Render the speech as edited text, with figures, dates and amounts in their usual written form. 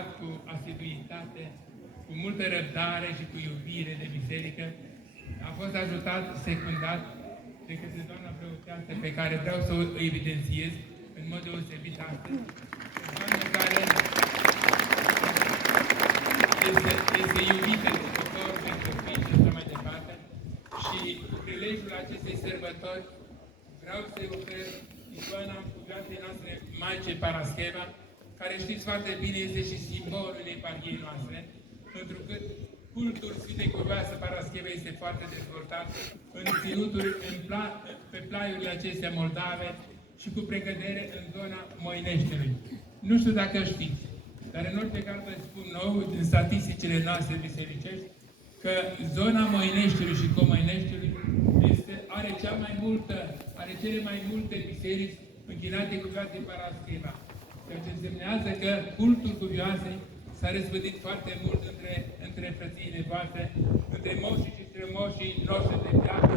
lucrat cu asiduitate, cu multă răbdare și cu iubire de biserică. A fost ajutat, secundat de către doamna preoteasă, pe care vreau să o evidențiez în mod deosebit astăzi. Doamna care este iubită de popor, de copii și așa mai departe. Și cu prilejul acestei sărbători vreau să-i ofer icoana cuvioasei noastre Maice Parascheva, care știți foarte bine este și simbolul eparhiei noastre, pentru că cultul Sfintei Cuvioase Parascheva este foarte dezvoltat în ținuturi, pe plaiurile acestea moldave și cu precădere în zona Moineștiului. Nu știu dacă știți, dar în orice caz vă spun nou, din statisticile noastre bisericești, că zona Moineștiului și Comăineștiului are cele mai multe biserici închinate Cuvioasei Parascheva. Ceea ce însemnează că cultul Cuvioasei s-a răspândit foarte mult între frățiile voastre, între moșii și strămoșii noștri de viață,